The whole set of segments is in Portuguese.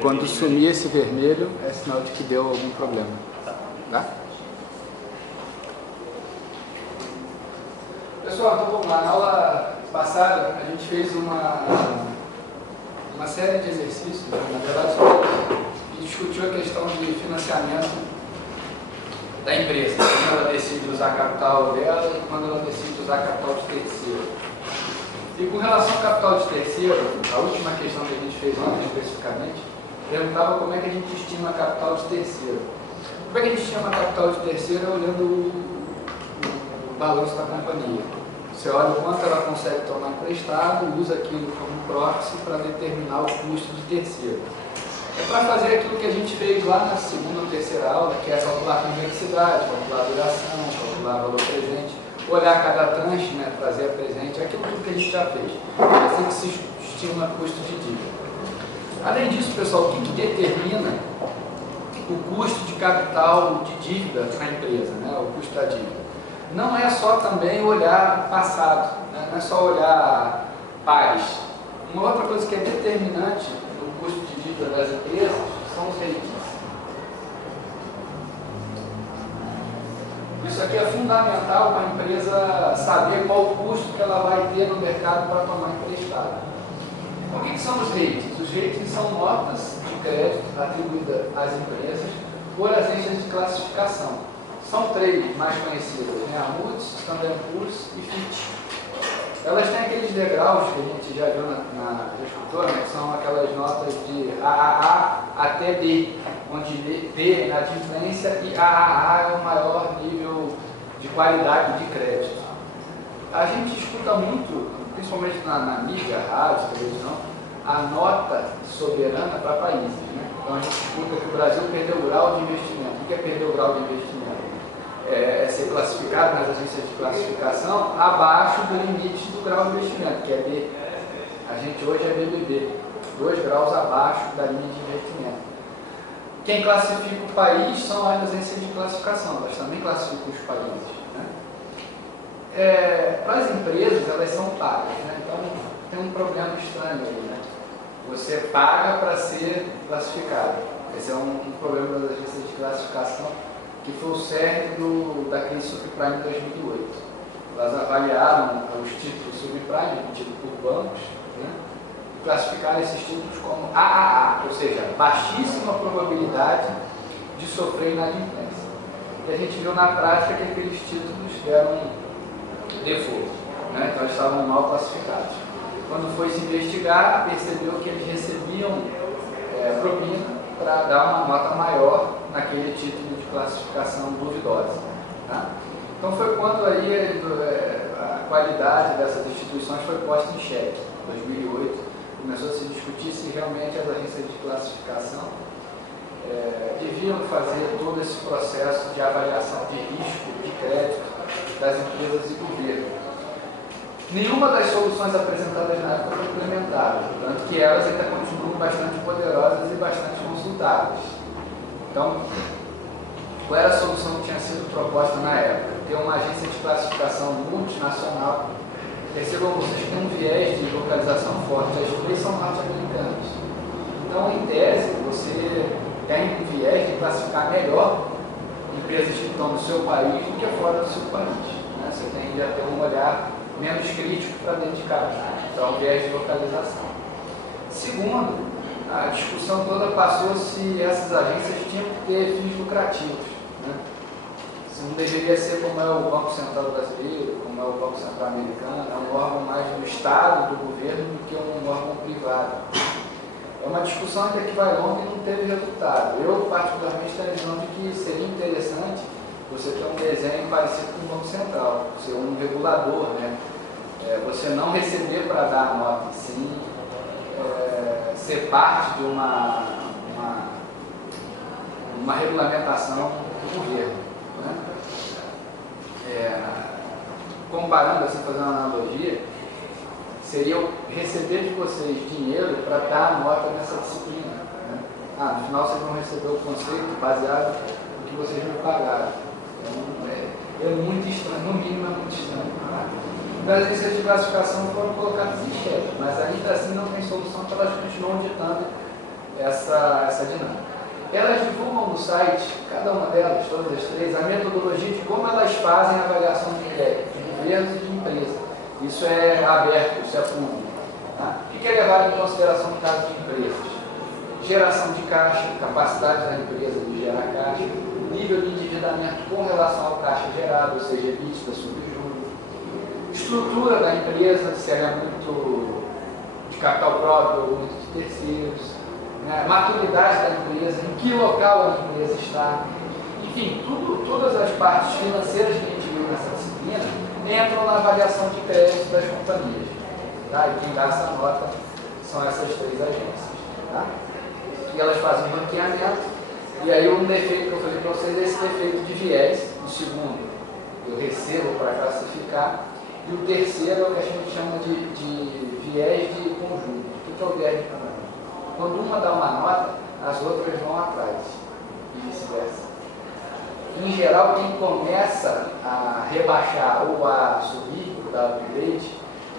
Quando sumir esse vermelho, é sinal de que deu algum problema. Tá? Pessoal, então vamos lá. Na aula passada, a gente fez uma série de exercícios. Na verdade, a gente discutiu a questão de financiamento da empresa. Quando ela decide usar capital dela e quando ela decide usar capital de terceiro. E com relação ao capital de terceiro, a última questão que a gente fez ontem especificamente, perguntava como é que a gente estima capital de terceiro. Como é que a gente estima capital de terceiro? Olhando o balanço da companhia. Você olha o quanto ela consegue tomar emprestado, usa aquilo como proxy para determinar o custo de terceiro. É para fazer aquilo que a gente fez lá na segunda ou terceira aula, que é calcular convexidade, calcular duração, calcular valor presente, olhar cada tranche, né, trazer a presente, aquilo tudo que a gente já fez. É assim que se estima custo de dívida. Além disso, pessoal, o que determina o custo de capital de dívida na empresa, né, o custo da dívida? Não é só também olhar passado, né, não é só olhar pares. Uma outra coisa que é determinante no custo de dívida das empresas são os ratings. Isso aqui é fundamental para a empresa saber qual o custo que ela vai ter no mercado para tomar emprestado. O que são os ratings? Os ratings são notas de crédito atribuídas às empresas por agências de classificação. São três mais conhecidas, né? A Moody's, Standard & Poor's e Fitch. Elas têm aqueles degraus que a gente já viu na escultura, né? Que são aquelas notas de AAA até B, onde B é inadimplência e AAA é o maior nível de qualidade de crédito. A gente escuta muito, principalmente na mídia, rádio, televisão, a nota soberana para países, né? Então a gente escuta que o Brasil perdeu o grau de investimento. O que é perder o grau de investimento? É ser classificado nas agências de classificação abaixo do limite do grau de investimento, que é B. A gente hoje é BBB, 2 graus abaixo da linha de investimento. Quem classifica o país são as agências de classificação, elas também classificam os países, né? Para as empresas, elas são pagas, né? Então tem um problema estranho aí, né? Você paga para ser classificado. Esse é um problema das agências de classificação, que foi o cerne da crise subprime de 2008. Elas avaliaram os títulos subprime, emitidos por bancos, né, e classificaram esses títulos como AAA, ou seja, baixíssima probabilidade de sofrer inadimplência. E a gente viu na prática que aqueles títulos deram default, né, então eles estavam mal classificados. Quando foi se investigar, percebeu que eles recebiam propina para dar uma nota maior naquele título de classificação duvidosa. Tá? Então foi quando aí a qualidade dessas instituições foi posta em xeque. Em 2008 começou a se discutir se realmente as agências de classificação deviam fazer todo esse processo de avaliação de risco de crédito das empresas e governo. Nenhuma das soluções apresentadas na época foi implementada, tanto que elas ainda continuam bastante poderosas e bastante consultadas. Então, qual era a solução que tinha sido proposta na época? Ter uma agência de classificação multinacional. Percebam vocês que tem um viés de localização forte, as três são norte-americanas. Então, em tese, você tem um viés de classificar melhor empresas que estão no seu país do que fora do seu país, né? Você tende a ter um olhar menos crítico para dentro de casa. Então, o viés de localização. Segundo, a discussão toda passou se essas agências tinham que ter fins lucrativos, né? Se não deveria ser como é o Banco Central brasileiro, como é o Banco Central americano, é um órgão mais do Estado, do governo, do que um órgão privado. É uma discussão que aqui vai longe e não teve resultado. Eu, particularmente, tenho a visão de que seria interessante você ter um desenho parecido com o Banco Central, ser um regulador, né? Você não receber para dar a nota, sim ser parte de uma regulamentação do governo, né? Comparando, assim, fazendo uma analogia, seria eu receber de vocês dinheiro para dar a nota nessa disciplina, né? No final vocês vão receber o conceito baseado no que vocês me pagaram. Então, é muito estranho, no mínimo é muito estranho. As agências de classificação foram colocadas em xeque, mas ainda assim não tem solução, porque elas continuam ditando essa dinâmica. Elas divulgam no site, cada uma delas, todas as três, a metodologia de como elas fazem a avaliação de governos e de empresas. Isso é aberto, isso é público. Tá? O que é levado em consideração no caso de empresas? Geração de caixa, capacidade da empresa de gerar caixa, nível de endividamento com relação ao caixa gerado, ou seja, EBITDA sobre juros, estrutura da empresa, se ela é muito de capital próprio ou muito de terceiros, né? Maturidade da empresa, em que local a empresa está, enfim, todas as partes financeiras que a gente viu nessa disciplina entram na avaliação de crédito das companhias. Tá? E quem dá essa nota são essas três agências. Tá? E elas fazem um ranqueamento, e aí um defeito que eu falei para vocês é esse defeito de viés. O segundo, eu recebo para classificar, e o terceiro é o que a gente chama de viés de conjunto. O que é o viés de conjunto? Quando uma dá uma nota, as outras vão atrás, e vice-versa. Em geral, quem começa a rebaixar ou a subir, ou dar upgrade,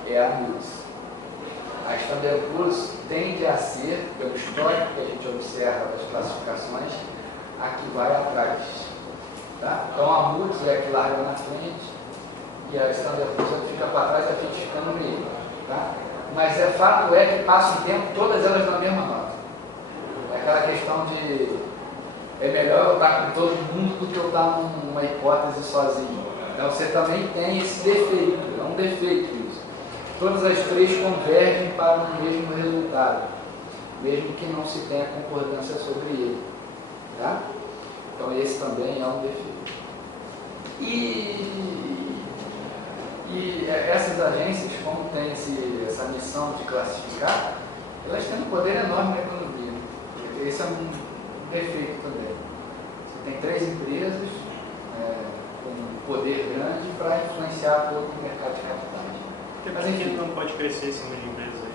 é a Moody's. A Standard & Poor's tende a ser, pelo histórico que a gente observa das classificações, a que vai atrás. Tá? Então a Moody's é a que larga na frente e a Standard & Poor's fica para trás e a gente fica no meio. Tá? Mas fato é que passa um tempo todas elas na mesma nota. É aquela questão de é melhor eu estar com todo mundo do que eu estar numa hipótese sozinho. Então você também tem esse defeito, é um defeito isso. Todas as três convergem para o mesmo resultado, mesmo que não se tenha concordância sobre ele. Tá? Então esse também é um defeito. E essas agências, como têm essa missão de classificar, elas têm um poder enorme na economia. Esse é um defeito também. Você tem três empresas com um poder grande para influenciar todo o mercado de capitais. Mas enfim, não pode crescer esse número de empresas aí.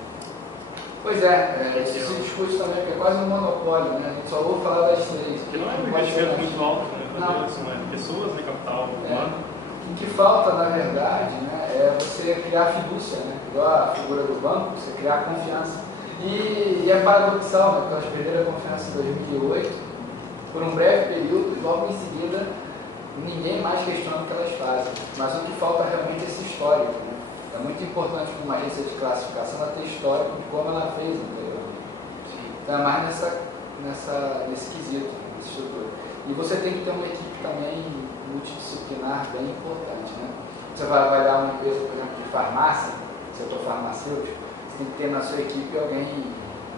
Pois é, isso se discute também, porque é quase um monopólio, né? A gente só ouve falar das três. Porque não é um investimento muito alto, né? Não é pessoas, né? Capital humano. O que falta, na verdade, né, é você criar fidúcia, né? Igual a figura do banco, você criar confiança. E é paradoxal, né? Porque elas perderam a confiança em 2008, por um breve período, e logo em seguida ninguém mais questiona o que elas fazem. Mas o que falta realmente é esse histórico, né? É muito importante para uma agência de classificação ela ter histórico de como ela fez anteriormente. Então é mais nesse quesito, nesse estrutura. E você tem que ter uma equipe também multidisciplinar bem importante, né? Você vai avaliar uma empresa, por exemplo, de farmácia, setor farmacêutico, você tem que ter na sua equipe alguém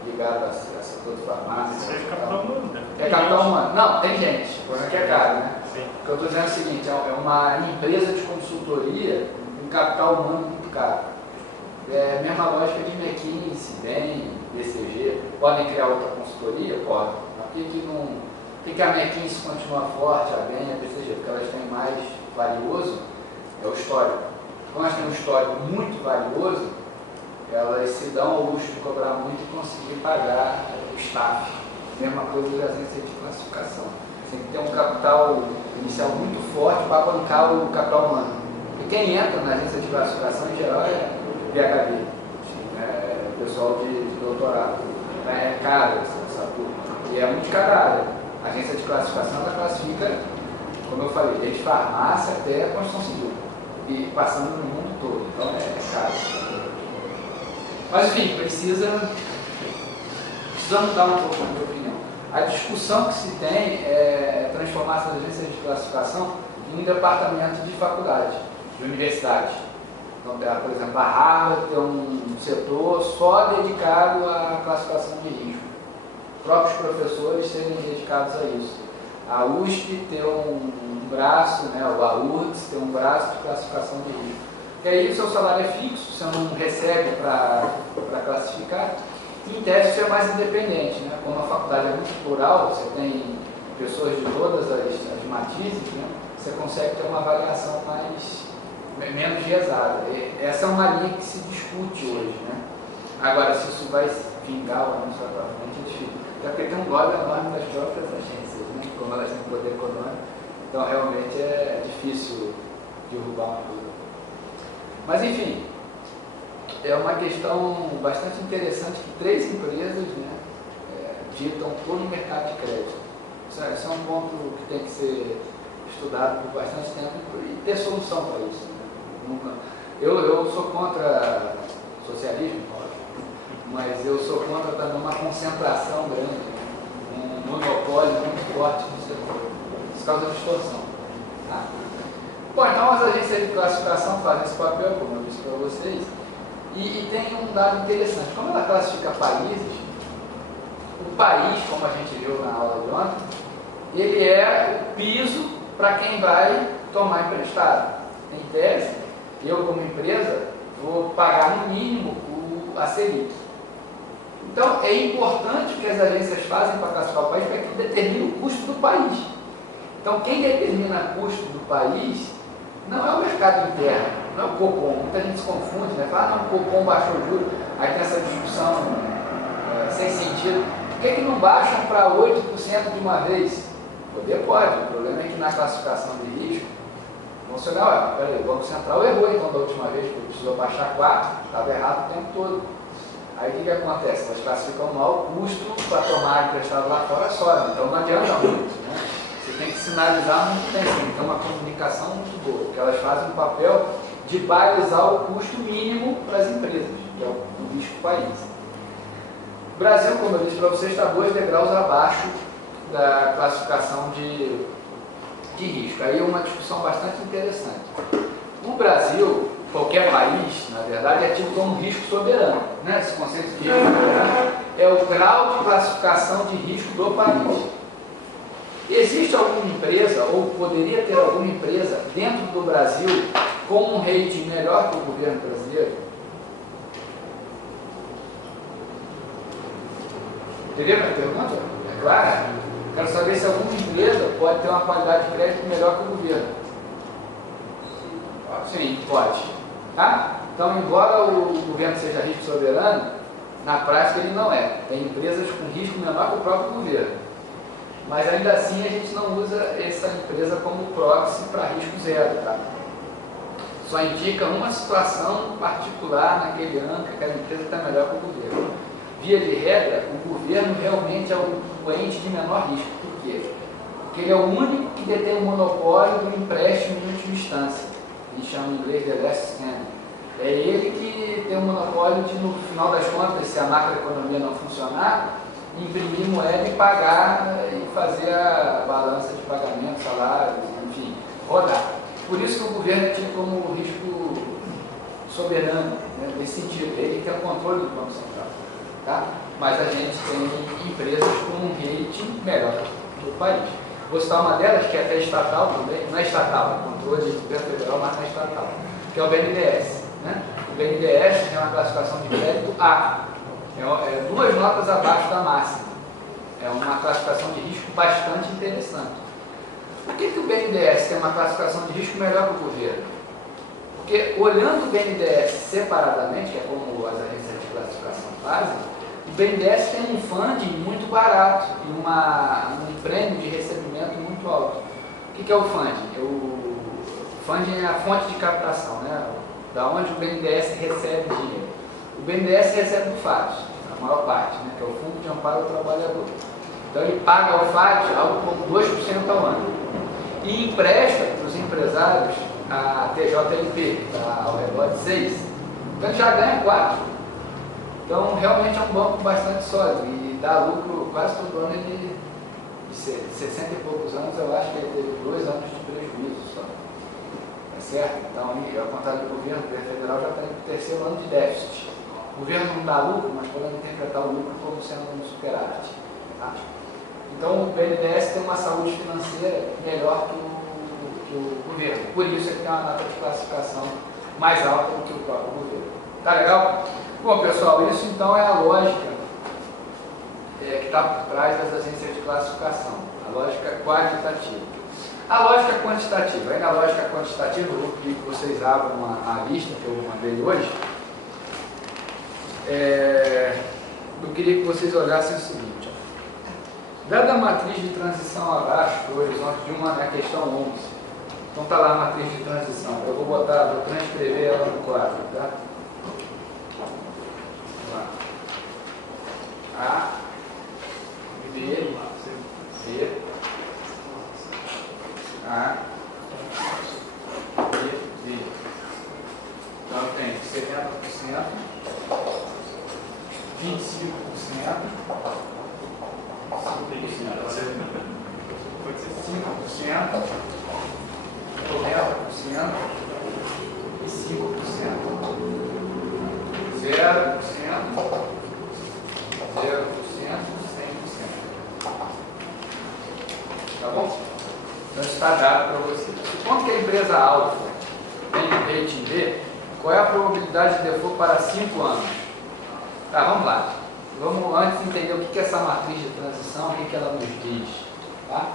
ligado a setor de farmácia. Isso é capital humano, né? É capital humano. Não, tem gente, o problema é que é caro, né? Sim. O que eu estou dizendo é o seguinte, é uma empresa de consultoria, um capital humano muito caro. É a mesma lógica de McKinsey, BEM, BCG. Podem criar outra consultoria? Podem. Mas por que a McKinsey continua forte, a BEM e a BCG? Porque elas têm mais valioso, é o histórico. Quando elas têm um histórico muito valioso, elas se dão ao luxo de cobrar muito e conseguir pagar o staff. Mesma coisa das agências de classificação. Você tem que ter um capital inicial muito forte para bancar o capital humano. E quem entra na agência de classificação, em geral, é PhD, pessoal de doutorado. É caro essa turma. E é muito de cada área. A agência de classificação, ela classifica, como eu falei, desde farmácia até a construção civil. E passando no mundo todo. Então é caro. Mas enfim, precisa mudar um pouco, na minha opinião. A discussão que se tem é transformar essas agências de classificação em um departamento de faculdade, de universidade. Então, por exemplo, a Harvard tem um setor só dedicado à classificação de risco. Próprios professores serem dedicados a isso. A USP tem um braço, né, a URGS tem um braço de classificação de risco. E aí o seu salário é fixo, você não recebe para classificar, e em tese você é mais independente, né? Como a faculdade é muito plural, você tem pessoas de todas as matizes, né? Você consegue ter uma avaliação menos enviesada. Essa é uma linha que se discute hoje, né? Agora, se isso vai vingar ou não para frente, é difícil. Até porque tem um lobby enorme das próprias agências, né? Como elas têm poder econômico, então realmente é difícil derrubar uma coisa. Mas enfim, é uma questão bastante interessante que três empresas, né, ditam todo o mercado de crédito. Isso é um ponto que tem que ser estudado por bastante tempo e ter solução para isso. Né? Eu sou contra socialismo, mas eu sou contra também uma concentração grande, um monopólio muito forte no setor. Isso causa distorção. Tá? Bom, então as agências de classificação fazem esse papel, como eu disse para vocês, e tem um dado interessante. Como ela classifica países, o país, como a gente viu na aula de ontem, ele é o piso para quem vai tomar emprestado. Em tese, eu como empresa vou pagar no mínimo a Selic. Então é importante o que as agências fazem para classificar o país, para que determine o custo do país. Então quem determina o custo do país não é o mercado interno, não é o Copom. Muita gente se confunde, né? Fala, não, o Copom baixou o juro, aí tem essa discussão sem sentido. Por que não baixam para 8% de uma vez? Poder pode, o problema é que na classificação de risco, vamos olhar, olha, peraí, o Banco Central errou então da última vez, porque precisou baixar 4, estava errado o tempo todo. Aí o que acontece? Elas classificam mal o custo para tomar emprestado lá fora só, né? Então não adianta muito, né? Você tem que sinalizar muito bem, você tem que ter uma comunicação muito boa, porque elas fazem um papel de balizar o custo mínimo para as empresas, que é o risco do país. O Brasil, como eu disse para vocês, está 2 degraus abaixo da classificação de risco. Aí é uma discussão bastante interessante. O Brasil, qualquer país, na verdade, é tido como um risco soberano. Né? Esse conceito de risco soberano é o grau de classificação de risco do país. Existe alguma empresa, ou poderia ter alguma empresa dentro do Brasil com um rating melhor que o governo brasileiro? Entendeu a pergunta? É clara? Quero saber se alguma empresa pode ter uma qualidade de crédito melhor que o governo. Sim, pode. Tá? Então, embora o governo seja risco soberano, na prática ele não é. Tem empresas com risco menor que o próprio governo. Mas ainda assim a gente não usa essa empresa como proxy para risco zero. Tá? Só indica uma situação particular naquele ano que aquela empresa está melhor que o governo. Via de regra, o governo realmente é o ente de menor risco. Por quê? Porque ele é o único que detém o monopólio do empréstimo em última instância. A gente chama em inglês de last stand. É ele que tem o monopólio de, no final das contas, se a macroeconomia não funcionar, imprimir moeda e pagar e fazer a balança de pagamento, salários, enfim, rodar. Por isso que o governo é tido como risco soberano, né, nesse sentido. Ele tem o controle do Banco Central. Tá? Mas a gente tem empresas com um rating melhor do país. Vou citar uma delas, que é até estatal também, não é estatal, é controle do governo federal, mas não é estatal, que é o BNDES. Né? O BNDES tem uma classificação de crédito A, é 2 notas abaixo da máxima. É uma classificação de risco bastante interessante. Por que o BNDES tem uma classificação de risco melhor que o governo? Porque olhando o BNDES separadamente, que é como as agências de classificação fazem, o BNDES tem um funding muito barato e um prêmio de recebimento muito alto. O que é o funding? O funding é a fonte de captação, né? Da onde o BNDES recebe dinheiro. O BNDES recebe do FAT, a maior parte, né? Que é o Fundo de Amparo ao Trabalhador. Então ele paga ao FAT algo como 2% ao ano. E empresta para os empresários a TJLP, que está ao redor de 6%. Então ele já ganha 4%. Então, realmente é um banco bastante sólido e dá lucro quase todo ano. Ele, de 60 e poucos anos, eu acho que ele teve 2 anos de prejuízo só. Tá certo? Então, ao contrário do governo federal já está no 3º ano de déficit. O governo não dá lucro, mas podemos interpretar o lucro como sendo um superávit. Tá? Então, o BNDES tem uma saúde financeira melhor que o governo. Por isso, ele tem uma nota de classificação mais alta do que o próprio governo. Tá legal? Bom, pessoal, isso então é a lógica que está por trás das agências de classificação, a lógica qualitativa. A lógica quantitativa, aí na lógica quantitativa, eu vou pedir que vocês abram a lista que eu mandei hoje. Eu queria que vocês olhassem o seguinte, ó. Dada a matriz de transição abaixo, do horizonte de uma, na questão 11, então está lá a matriz de transição, eu vou transcrever ela no quadro, tá? A, Então isso está dado para você. Supondo que a empresa alfa tem um rating D, qual é a probabilidade de default para 5 anos? Tá, vamos lá. Vamos antes entender o que é essa matriz de transição, o que ela nos diz. Tá?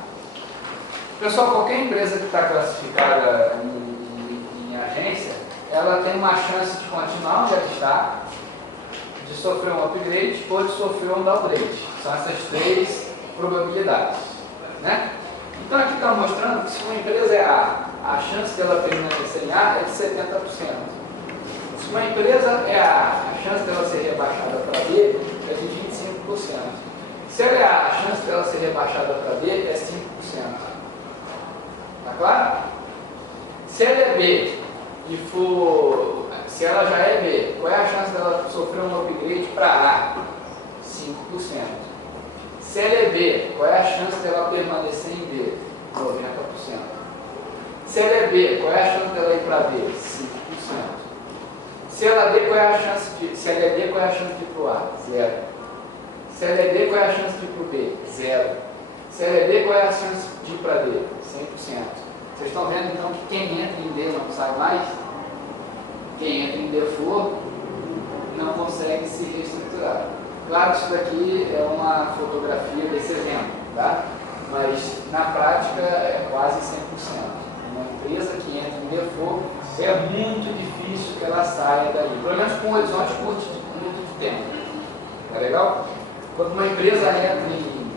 Pessoal, qualquer empresa que está classificada em agência, ela tem uma chance de continuar onde ela está, de sofrer um upgrade ou de sofrer um downgrade. São essas 3 probabilidades. Né? Então aqui está mostrando que se uma empresa é A chance dela permanecer em A é de 70%. Se uma empresa é A chance dela ser rebaixada para B é de 25%. Se ela é A chance dela ser rebaixada para B é 5%. Tá claro? Se ela é B e for... Se ela já é B, qual é a chance dela sofrer um upgrade para A? 5%. Se ela é B, qual é a chance dela permanecer em B? 90%. Se ela é B, qual é a chance dela ir para B? 5%. Se ela é B, qual é a chance de... Se ela é B, qual é a chance de ir para o A? 0. Se ela é B, qual é a chance de ir para o B? 0. Se ela é B, qual é a chance de ir para D? 100%. Vocês estão vendo então que quem entra em D não sai mais? Quem entra em default não consegue se reestruturar. Claro que isso daqui é uma fotografia desse exemplo, tá? Mas na prática é quase 100%. Uma empresa que entra em default é muito difícil que ela saia daí, pelo menos com um horizonte curto de tempo. Tá legal? Quando uma empresa entra em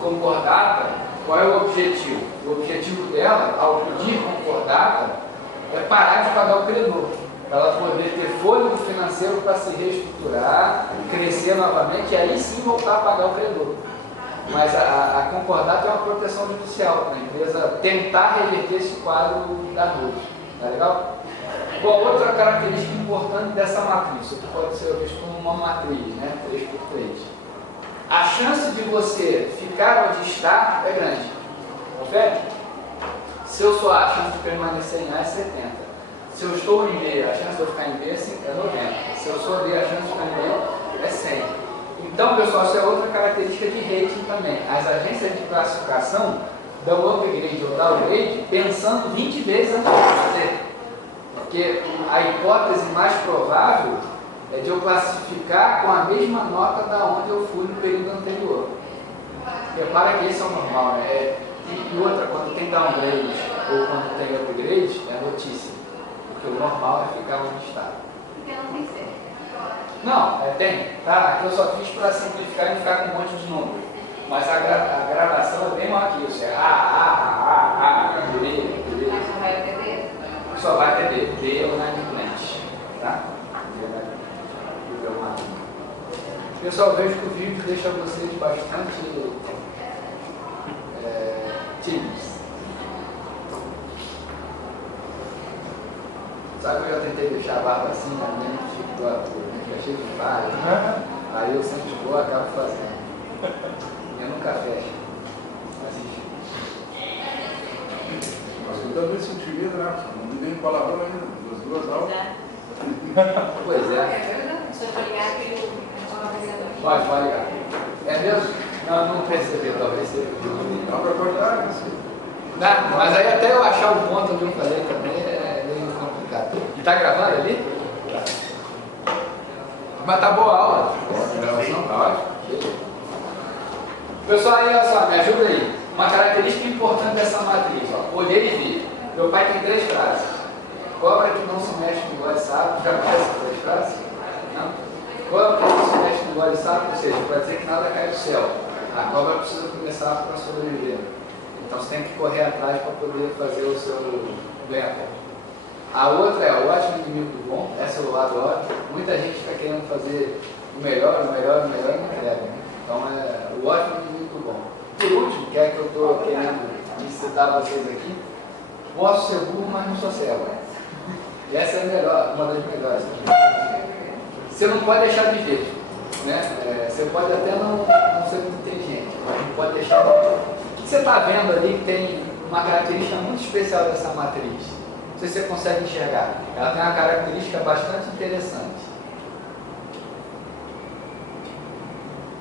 concordata, qual é o objetivo? O objetivo dela, ao pedir concordata, é parar de pagar o credor, para ela poder ter fôlego financeiro para se reestruturar, crescer novamente e aí sim voltar a pagar o credor. Mas a concordata é uma proteção judicial para a empresa tentar reverter esse quadro danoso. Tá legal? Qual outra característica importante dessa matriz? Isso aqui pode ser visto como uma matriz, né? 3x3. A chance de você ficar onde está é grande. Confere? Se eu sou A, a chance de permanecer em A é 70. Se eu estou em B, a chance de eu ficar em B é 90. Se eu sou D, a chance de ficar em B é 100. Então, pessoal, isso é outra característica de rating também. As agências de classificação dão upgrade ou downgrade pensando 20 vezes antes de fazer. Porque a hipótese mais provável é de eu classificar com a mesma nota da onde eu fui no período anterior. Repara que esse é o normal, né? E outra, quando tem downgrade ou quando tem upgrade, é notícia. Porque o normal é ficar onde está. Porque não tem certo. Não, tem. Tá? Aqui eu só fiz para simplificar e ficar com um monte de números. Mas a gravação é bem maior que isso. É B. Mas não vai ter B? Só vai ter B. B é o inadimplente. Tá? Pessoal, vejo que o vídeo deixa vocês bastante tímidos. Sabe que eu já tentei deixar a barba assim, a minha não ficou a toda, fica cheio de barba. Aí eu sempre vou, acabo fazendo. Eu nunca fecho. Assiste. Mas eu também senti medo, né? Não tem palavrão ainda, das duas aulas. Pois é. Deixa eu ligar que o Pode ligar. É mesmo? Não percebi, talvez seja. Dá para cortar, né? Não, mas aí até eu achar o ponto onde eu falei também é meio complicado. E tá gravando ali? Tá. Mas tá boa a aula. A gravação tá ótima. Pessoal, aí olha só, me ajuda aí. Uma característica importante dessa matriz, ó, poder e ver. Meu pai tem 3 frases. Cobra que não se mexe no gole sapo. Já conhece 3 frases? Não? Cobra que não se mexe no gole sapo, ou seja, para dizer que nada cai do céu. A cobra precisa começar para sobreviver. Então você tem que correr atrás para poder fazer o seu ganha-pão. A outra é o ótimo inimigo do bom. Essa eu adoro. Muita gente está querendo fazer o melhor e não entrega. Né? Então é o ótimo inimigo do bom. Por último, que é que eu estou querendo citar vocês aqui, posso ser burro, mas não sou cego. E essa é a melhor, uma das melhores. Você não pode deixar de ver. Né? Você pode até não ser muito inteligente, mas não pode deixar de ver. O que você está vendo ali que tem uma característica muito especial dessa matriz? Não sei se você consegue enxergar. Ela tem uma característica bastante interessante.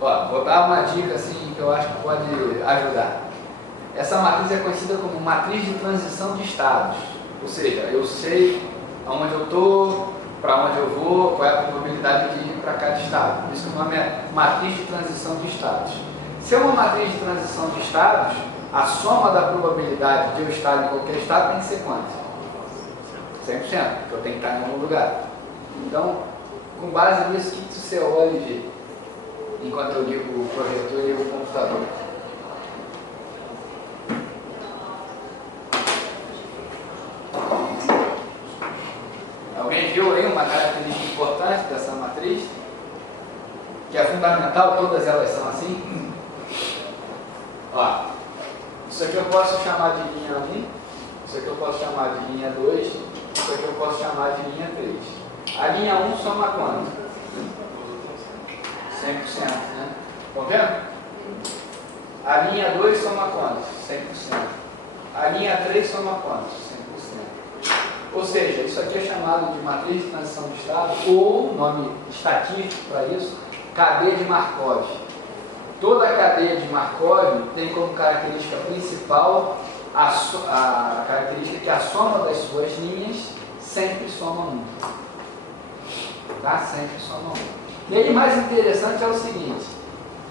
Ó, vou dar uma dica assim que eu acho que pode ajudar. Essa matriz é conhecida como matriz de transição de estados. Ou seja, eu sei aonde eu estou, para onde eu vou, qual é a probabilidade de ir para cada estado. Por isso que o nome é matriz de transição de estados. Se é uma matriz de transição de estados, a soma da probabilidade de eu estar em qualquer estado tem que ser quanto? 100%, porque eu tenho que estar em algum lugar. Então, com base nisso, o que você olha enquanto eu ligo o projetor e ligo o computador? Alguém viu aí uma característica importante dessa matriz? Que é fundamental, todas elas são assim? Ó, isso aqui eu posso chamar de linha 1, isso aqui eu posso chamar de linha 2, isso aqui eu posso chamar de linha 3. A linha 1 soma quanto? 100%, né? Estão vendo? A linha 2 soma quanto? 100%. A linha 3 soma quanto? 100%. Ou seja, isso aqui é chamado de matriz de transição de estado, ou nome estatístico para isso, cadeia de Markov. Toda a cadeia de Markov tem como característica principal a característica que a soma das suas linhas sempre soma 1. Tá? Sempre soma 1. E aí, mais interessante é o seguinte.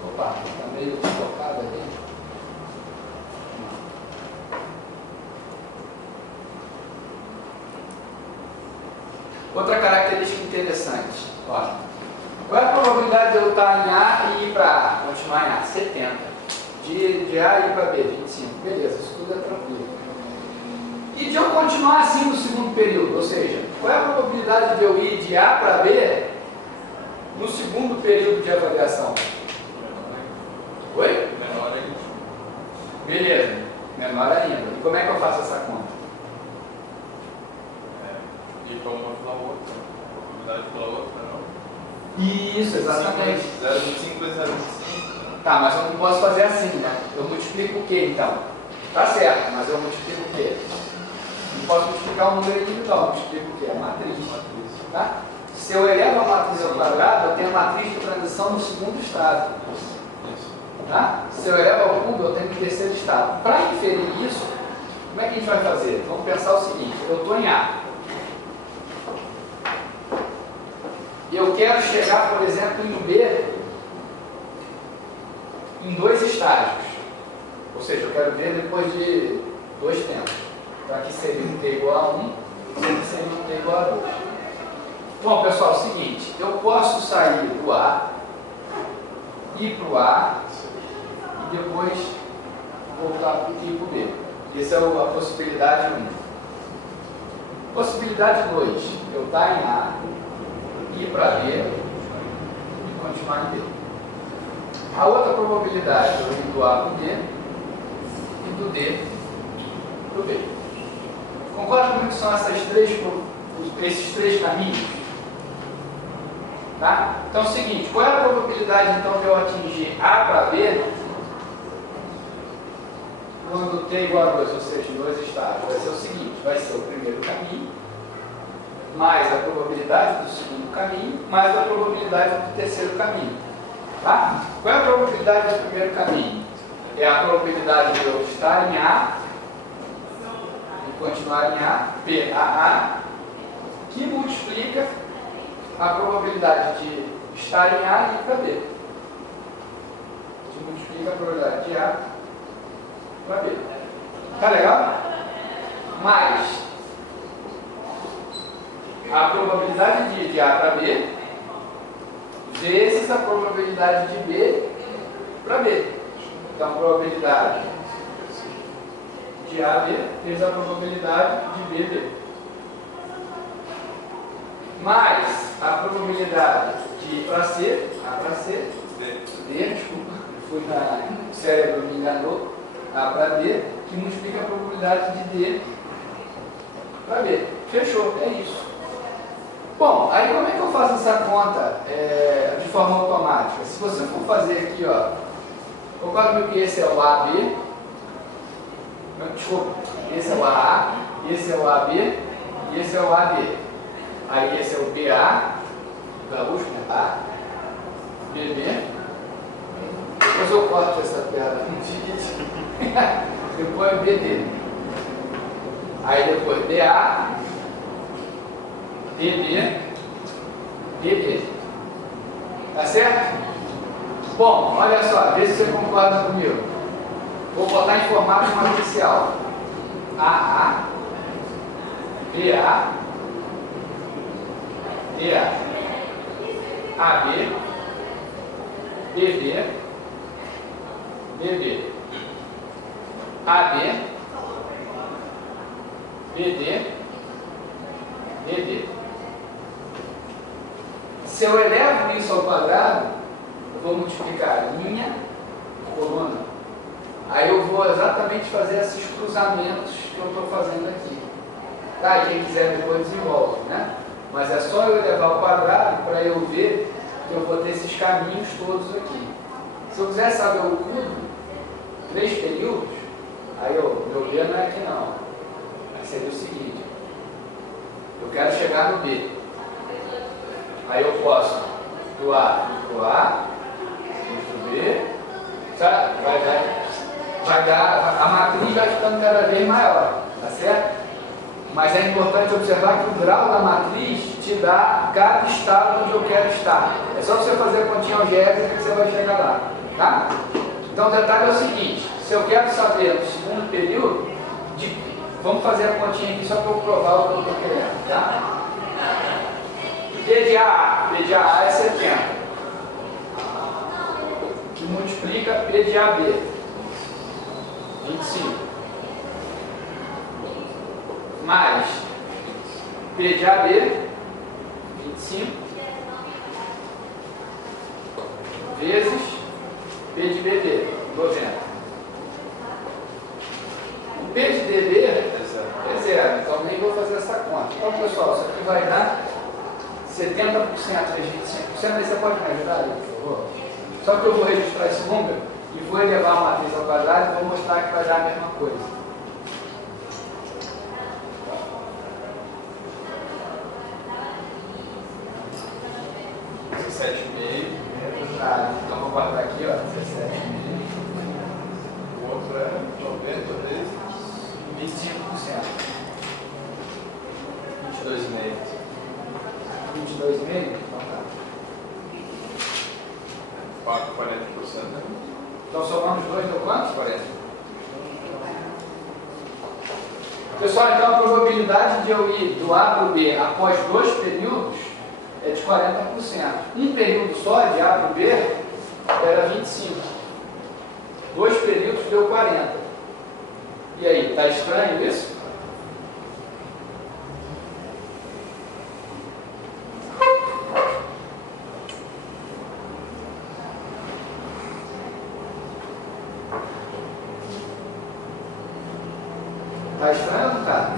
Opa, está meio desfocado aqui. Outra característica interessante. Ó, qual é a probabilidade de eu estar em A e ir para A? Continuar em A? 70. De A e ir para B? 25. Beleza, isso tudo é tranquilo. E de eu continuar assim no segundo período? Ou seja, qual é a probabilidade de eu ir de A para B no segundo período de avaliação? Oi? Menor ainda. Beleza, menor ainda. E como é que eu faço essa conta? Ir para uma pela outra. Probabilidade pela outra, não? Isso, exatamente. 0,25 vezes 0,25. Tá, mas eu não posso fazer assim, né? Eu multiplico o quê, então? Tá certo, mas eu multiplico o quê? Não posso multiplicar um número individual, eu multiplico o quê? A matriz. Tá? Se eu elevo a matriz ao quadrado, eu tenho a matriz de transição no segundo estado. Tá? Se eu elevo ao cubo, eu tenho o terceiro estado. Para inferir isso, como é que a gente vai fazer? Vamos pensar o seguinte, eu estou em A. Eu quero chegar, por exemplo, em B em 2 estágios. Ou seja, eu quero ver depois de 2 tempos. Então aqui seria um T igual a 1, aqui seria um T igual a 2. Bom, pessoal, é o seguinte, eu posso sair do A, ir para o A e depois voltar para o I e para o B. Essa é a possibilidade 1. Possibilidade 2, eu estar em A, ir para B e continuar em B. A outra probabilidade é eu ir do A para o D e do D para o B. Concorda comigo que são esses três caminhos? Tá? Então é o seguinte, qual é a probabilidade então de eu atingir A para B quando T igual a 2, ou seja, em 2 estágios? Vai ser o seguinte, vai ser o primeiro caminho, mais a probabilidade do segundo caminho, mais a probabilidade do terceiro caminho. Tá? Qual é a probabilidade do primeiro caminho? É a probabilidade de eu estar em A e continuar em A, B a A, que multiplica a probabilidade de estar em A e ir para B. Que multiplica a probabilidade de A para B. Tá legal? Mais a probabilidade de ir de A para B vezes a probabilidade de B para B. Então, a probabilidade de A a B vezes a probabilidade de B a B. Mais a probabilidade de ir para C, A para C, D, desculpa, o cérebro me enganou, A para D, que multiplica a probabilidade de D para B. Fechou, é isso. Bom, aí como é que eu faço essa conta de forma automática? Se você for fazer aqui, ó, concorda comigo que esse é o AB, desculpa, esse é o AA, esse é o AB e esse é o AD. Aí esse é o BA, gaúcho, né? A, BB. Depois eu corto essa piada no vídeo. depois BD. Aí depois BA, DB, DB. Tá certo? Bom, olha só, vê se você concorda comigo. Vou botar em formato matricial. AA, BA, DA, AB, BB, BB, AB, BD, BD. Se eu elevo isso ao quadrado, eu vou multiplicar linha, coluna. Aí eu vou exatamente fazer esses cruzamentos que eu estou fazendo aqui. Tá? E quem quiser depois desenvolve, né? Mas é só eu elevar ao quadrado para eu ver que eu vou ter esses caminhos todos aqui. Se eu quiser saber o cubo, 3 períodos, aí meu B não é aqui não. Aí seria o seguinte, eu quero chegar no B. Aí eu posso do A para o A, do B, sabe? Vai dar, a matriz vai ficando cada vez maior, tá certo? Mas é importante observar que o grau da matriz te dá cada estado onde eu quero estar. É só você fazer a continha algébrica que você vai chegar lá, tá? Então o detalhe é o seguinte, se eu quero saber no segundo período, vamos fazer a continha aqui só para eu provar o que eu estou querendo, tá? P de AA é 70, que multiplica P de AB, 25, mais P de AB, 25, vezes P de BD, 90. O P de DB é 0, então nem vou fazer essa conta. Então, pessoal, isso aqui vai dar 70% vezes 25%, aí você pode me ajudar, por favor? Só que eu vou registrar esse número e vou elevar a matriz ao quadrado e vou mostrar que vai dar a mesma coisa. Então vou guardar aqui, ó, 17,5. O outro é 90 vezes 25%. 22,5. 22,5? Então tá. 40%, né? Então somamos 2 deu quanto? 40. Pessoal, então a probabilidade de eu ir do A para o B após 2 períodos é de 40%. Um período só, de A para o B, era 25. 2 períodos deu 40. E aí, está estranho isso? Está estranho ou não está?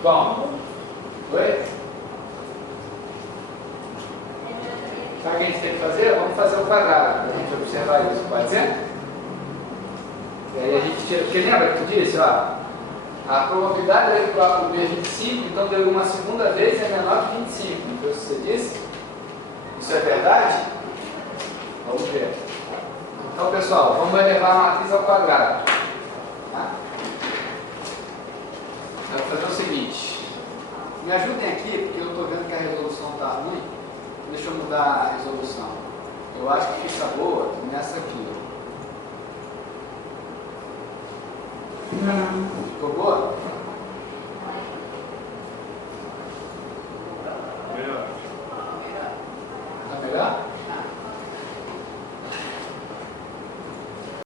Bom, oi? Sabe o que a gente tem que fazer? Vamos fazer o quadrado, para a gente observar isso, pode ser? E aí a gente tira, porque lembra que tu disse, ó, a probabilidade de ir para o A para o B é 25, então deu uma segunda vez é menor que 25, não foi isso que você disse? Isso é verdade? Vamos ver. Então, pessoal, vamos elevar a matriz ao quadrado. Tá? Eu vou fazer o seguinte. Me ajudem aqui, porque eu estou vendo que a resolução está ruim. Deixa eu mudar a resolução. Eu acho que fica boa nessa aqui. Ficou boa?